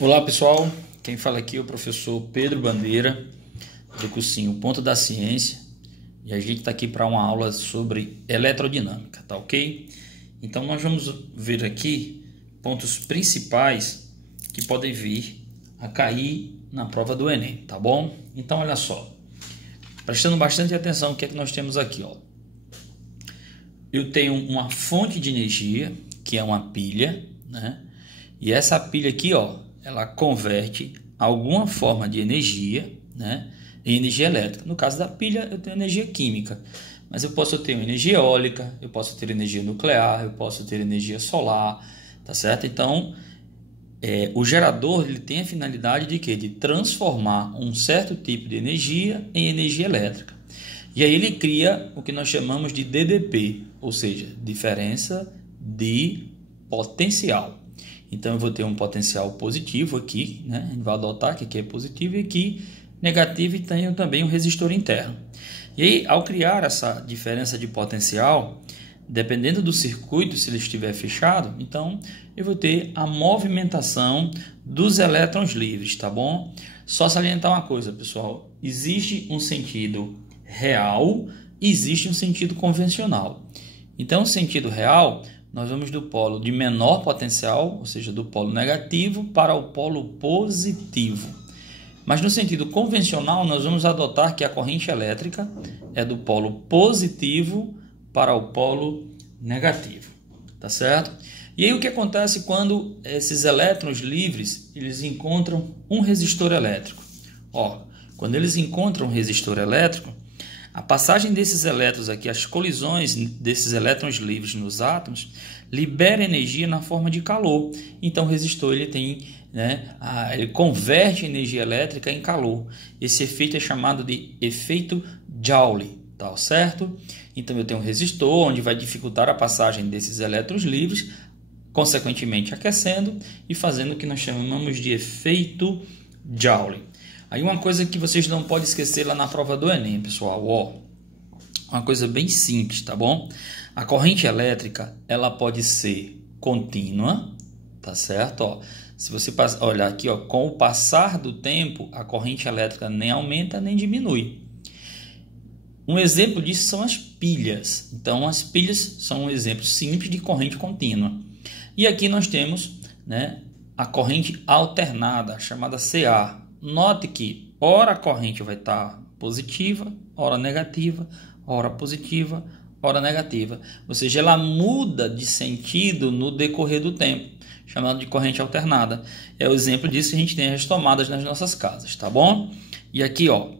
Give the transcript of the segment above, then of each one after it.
Olá pessoal, quem fala aqui é o professor Pedro Bandeira, do cursinho Ponto da Ciência, e a gente está aqui para uma aula sobre eletrodinâmica, tá ok? Então nós vamos ver aqui pontos principais que podem vir a cair na prova do Enem, tá bom? Então olha só, prestando bastante atenção, o que é que nós temos aqui, ó? Eu tenho uma fonte de energia, que é uma pilha, né? E essa pilha aqui, ó, ela converte alguma forma de energia, né, em energia elétrica. No caso da pilha, eu tenho energia química, mas eu posso ter energia eólica, eu posso ter energia nuclear, eu posso ter energia solar, tá certo? Então, o gerador ele tem a finalidade de quê? De transformar um certo tipo de energia em energia elétrica. E aí ele cria o que nós chamamos de DDP, ou seja, diferença de potencial. Então eu vou ter um potencial positivo aqui, né? A gente vai adotar que aqui é positivo e aqui negativo, e tenho também um resistor interno. E aí, ao criar essa diferença de potencial, dependendo do circuito, se ele estiver fechado, então eu vou ter a movimentação dos elétrons livres, tá bom? Só salientar uma coisa, pessoal, existe um sentido real e existe um sentido convencional. Então, o sentido real, nós vamos do polo de menor potencial, ou seja, do polo negativo para o polo positivo. Mas no sentido convencional, nós vamos adotar que a corrente elétrica é do polo positivo para o polo negativo, tá certo? E aí o que acontece quando esses elétrons livres, eles encontram um resistor elétrico? Ó, quando eles encontram um resistor elétrico, a passagem desses elétrons aqui, as colisões desses elétrons livres nos átomos, libera energia na forma de calor. Então o resistor ele tem, né, ele converte energia elétrica em calor. Esse efeito é chamado de efeito Joule, tá certo? Então eu tenho um resistor onde vai dificultar a passagem desses elétrons livres, consequentemente aquecendo e fazendo o que nós chamamos de efeito Joule. Aí uma coisa que vocês não podem esquecer lá na prova do Enem, pessoal, ó, uma coisa bem simples, tá bom? A corrente elétrica, ela pode ser contínua, tá certo? Ó, se você olhar aqui, ó, com o passar do tempo, a corrente elétrica nem aumenta nem diminui. Um exemplo disso são as pilhas. Então, as pilhas são um exemplo simples de corrente contínua. E aqui nós temos, né, a corrente alternada, chamada CA. Note que ora a corrente vai estar positiva, ora negativa, ora positiva, ora negativa. Ou seja, ela muda de sentido no decorrer do tempo, chamado de corrente alternada. É o exemplo disso que a gente tem as tomadas nas nossas casas, tá bom? E aqui, ó,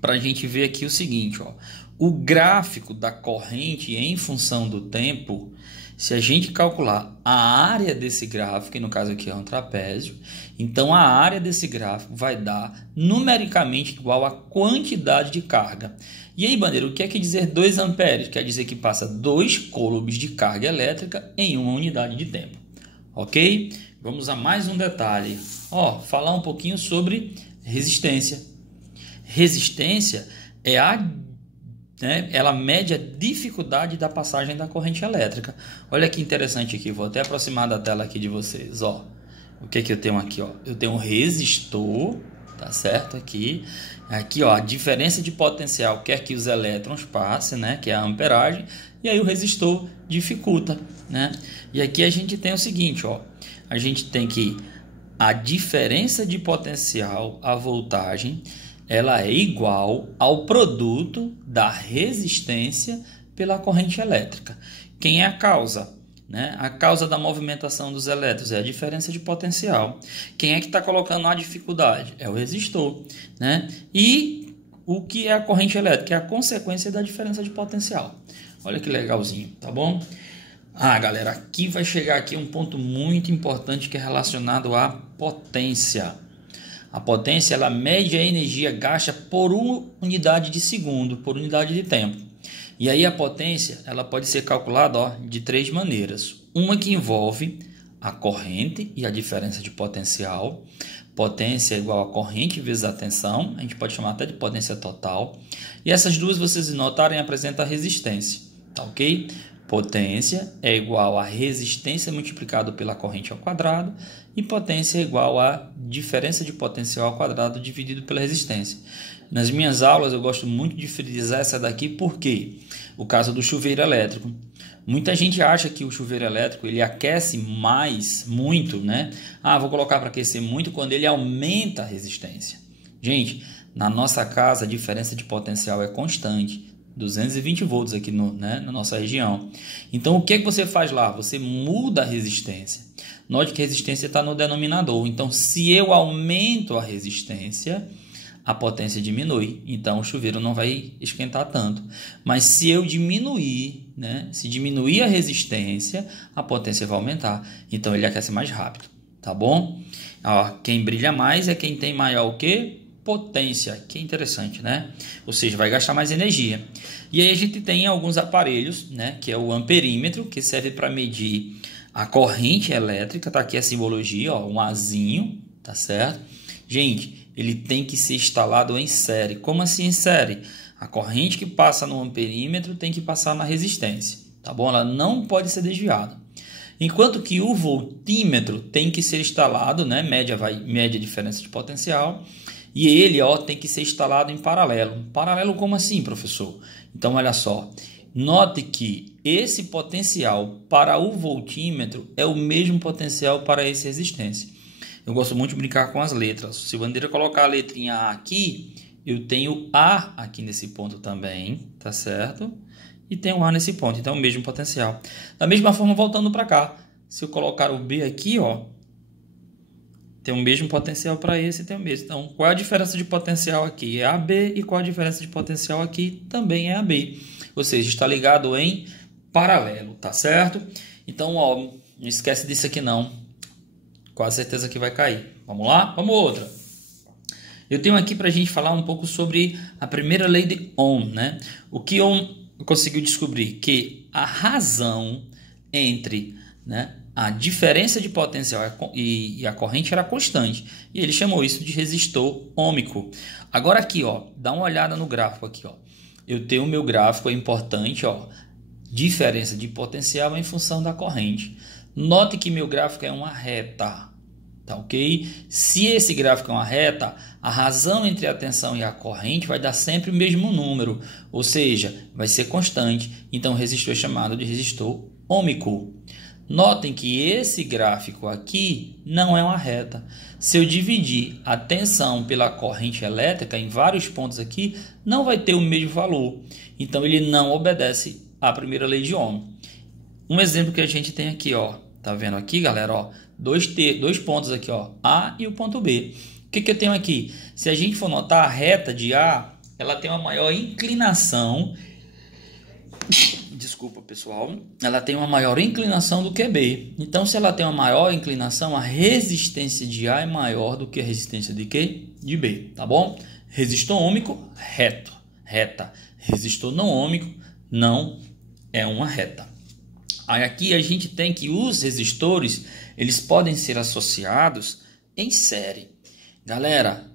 para a gente ver aqui o seguinte, ó, o gráfico da corrente em função do tempo, se a gente calcular a área desse gráfico, e no caso aqui é um trapézio, então a área desse gráfico vai dar numericamente igual à quantidade de carga. E aí, Bandeira, o que quer dizer 2 amperes? Quer dizer que passa 2 coulombs de carga elétrica em uma unidade de tempo. Ok? Vamos a mais um detalhe. Ó, falar um pouquinho sobre resistência. Resistência é ela mede a dificuldade da passagem da corrente elétrica. Olha que interessante aqui, vou até aproximar da tela aqui de vocês, ó. O que eu tenho aqui, ó? Eu tenho um resistor, tá certo? Aqui, ó, a diferença de potencial quer que os elétrons passem, né? Que é a amperagem, e aí o resistor dificulta, né? E aqui a gente tem o seguinte, ó, a gente tem que a diferença de potencial, a voltagem, ela é igual ao produto da resistência pela corrente elétrica. Quem é a causa? Né? A causa da movimentação dos elétrons é a diferença de potencial. Quem é que está colocando a dificuldade? É o resistor. Né? E o que é a corrente elétrica? É a consequência da diferença de potencial. Olha que legalzinho, tá bom? Ah, galera, aqui vai chegar aqui um ponto muito importante que é relacionado à potência. A potência, ela mede a energia gasta por uma unidade de segundo, por unidade de tempo. E aí a potência, ela pode ser calculada, ó, de 3 maneiras. Uma que envolve a corrente e a diferença de potencial. Potência é igual a corrente vezes a tensão. A gente pode chamar até de potência total. E essas duas, vocês notarem, apresentam a resistência. Tá ok? Potência é igual a resistência multiplicado pela corrente ao quadrado e potência é igual a diferença de potencial ao quadrado dividido pela resistência. Nas minhas aulas eu gosto muito de frisar essa daqui porque o caso do chuveiro elétrico. Muita gente acha que o chuveiro elétrico ele aquece muito, né? Vou colocar para aquecer muito quando ele aumenta a resistência. Gente, na nossa casa a diferença de potencial é constante. 220 volts aqui na nossa região. Então, o que você faz lá? Você muda a resistência. Note que a resistência está no denominador. Então, se eu aumento a resistência, a potência diminui. Então, o chuveiro não vai esquentar tanto. Mas se eu diminuir, se diminuir a resistência, a potência vai aumentar. Então, ele aquece mais rápido. Tá bom? Quem brilha mais é quem tem maior o quê? Potência, que interessante, né? Ou seja, vai gastar mais energia. E aí a gente tem alguns aparelhos, né? Que é o amperímetro, que serve para medir a corrente elétrica, tá aqui a simbologia, um Azinho, tá certo? Gente, ele tem que ser instalado em série. Como assim em série? A corrente que passa no amperímetro tem que passar na resistência, tá bom? Ela não pode ser desviada. Enquanto que o voltímetro tem que ser instalado, né? Média diferença de potencial. E ele tem que ser instalado em paralelo. Paralelo como assim, professor? Então, olha só. Note que esse potencial para o voltímetro é o mesmo potencial para essa resistência. Eu gosto muito de brincar com as letras. Se o Bandeira colocar a letrinha A aqui, eu tenho A aqui nesse ponto também, tá certo? E tenho A nesse ponto, então é o mesmo potencial. Da mesma forma, voltando para cá. Se eu colocar o B aqui, tem o mesmo potencial para esse, tem o mesmo. Então, qual é a diferença de potencial aqui? É AB. E qual a diferença de potencial aqui? Também é AB. Ou seja, está ligado em paralelo, tá certo? Então, não esquece disso aqui não. Quase certeza que vai cair. Vamos lá? Vamos outra. Eu tenho aqui para a gente falar um pouco sobre a primeira lei de Ohm, né? O que Ohm conseguiu descobrir? Que a razão entre, a diferença de potencial e a corrente era constante. E ele chamou isso de resistor ôhmico. Agora aqui, dá uma olhada no gráfico aqui, Eu tenho o meu gráfico, é importante, diferença de potencial em função da corrente. Note que meu gráfico é uma reta, tá ok? Se esse gráfico é uma reta, a razão entre a tensão e a corrente vai dar sempre o mesmo número, ou seja, vai ser constante. Então o resistor é chamado de resistor ôhmico. Notem que esse gráfico aqui não é uma reta. Se eu dividir a tensão pela corrente elétrica em vários pontos aqui, não vai ter o mesmo valor. Então ele não obedece à primeira lei de Ohm. Um exemplo que a gente tem aqui, tá vendo aqui, galera, dois pontos aqui, A e o ponto B. O que eu tenho aqui? Se a gente for notar, a reta de A, ela tem uma maior inclinação. Desculpa, pessoal. Ela tem uma maior inclinação do que B. Então, se ela tem uma maior inclinação, a resistência de A é maior do que a resistência de quê? De B, tá bom? Resistor ôhmico, reta. Resistor não ôhmico, não é uma reta. Aí aqui a gente tem que os resistores, eles podem ser associados em série. Galera,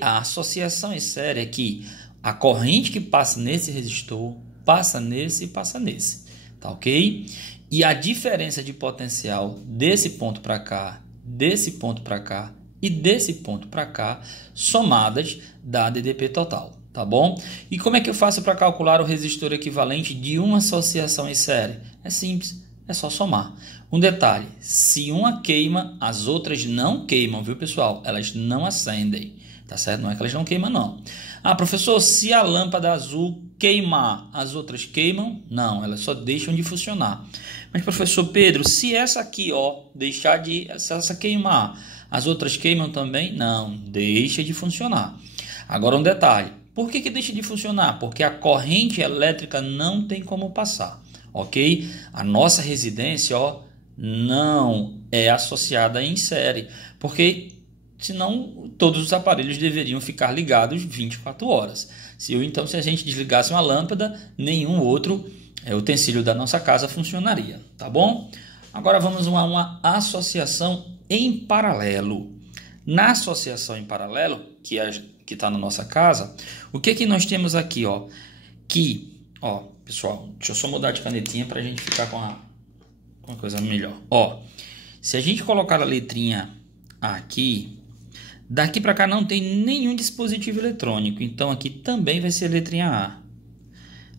a associação em série é que a corrente que passa nesse resistor passa nesse e passa nesse, tá ok? E a diferença de potencial desse ponto para cá, desse ponto para cá e desse ponto para cá, somadas, dá DDP total, tá bom? E como é que eu faço para calcular o resistor equivalente de uma associação em série? É simples, é só somar. Um detalhe, se uma queima, as outras não queimam, viu pessoal? Elas não acendem, tá certo? Não é que elas não queimam, não. Professor, se a lâmpada azul queimar, as outras queimam? Não, elas só deixam de funcionar. Mas, professor Pedro, se essa aqui, deixar de essa queimar, as outras queimam também? Não, deixa de funcionar. Agora um detalhe, por que deixa de funcionar? Porque a corrente elétrica não tem como passar, ok? A nossa residência, não é associada em série, porque senão todos os aparelhos deveriam ficar ligados 24 horas. Se a gente desligasse uma lâmpada, nenhum outro utensílio da nossa casa funcionaria, tá bom? Agora vamos a uma associação em paralelo. Na associação em paralelo, que está na nossa casa, o que nós temos aqui? Que, Ó, pessoal, deixa eu só mudar de canetinha para a gente ficar com uma coisa melhor. Ó, se a gente colocar a letrinha A aqui, daqui para cá não tem nenhum dispositivo eletrônico, então aqui também vai ser a letrinha A.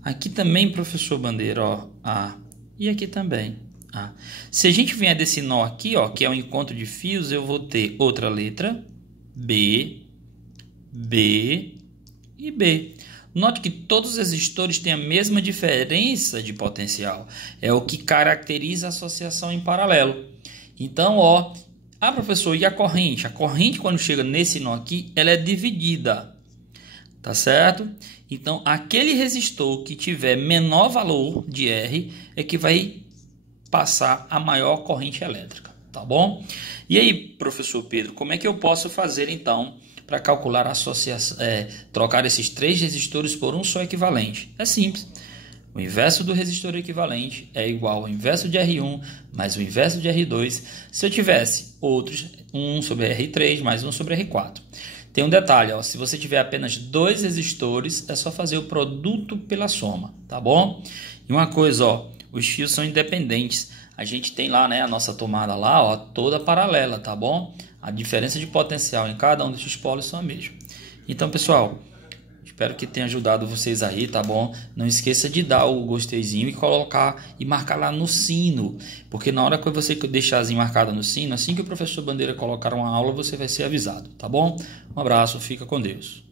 Aqui também, professor Bandeira, ó, A. E aqui também, A. Se a gente vier desse nó aqui, ó, que é o encontro de fios, eu vou ter outra letra, B, B e B. Note que todos os resistores têm a mesma diferença de potencial. É o que caracteriza a associação em paralelo. Então, ó, professor, e a corrente? A corrente, quando chega nesse nó aqui, ela é dividida. Tá certo? Então, aquele resistor que tiver menor valor de R é que vai passar a maior corrente elétrica. Tá bom? E aí, professor Pedro, como é que eu posso fazer, então, para calcular a associação, trocar esses 3 resistores por um só equivalente? É simples. O inverso do resistor equivalente é igual ao inverso de R1 mais o inverso de R2. Se eu tivesse outros, 1 sobre R3 mais 1 sobre R4. Tem um detalhe, ó, se você tiver apenas 2 resistores, é só fazer o produto pela soma, tá bom? E uma coisa, ó, os fios são independentes. A gente tem lá, né, a nossa tomada lá, ó, toda paralela, tá bom? A diferença de potencial em cada um desses polos são a mesma. Então, pessoal, espero que tenha ajudado vocês aí, tá bom? Não esqueça de dar o gosteizinho e colocar e marcar lá no sino, porque na hora que você deixar assim marcado no sino, assim que o professor Bandeira colocar uma aula, você vai ser avisado, tá bom? Um abraço, fica com Deus.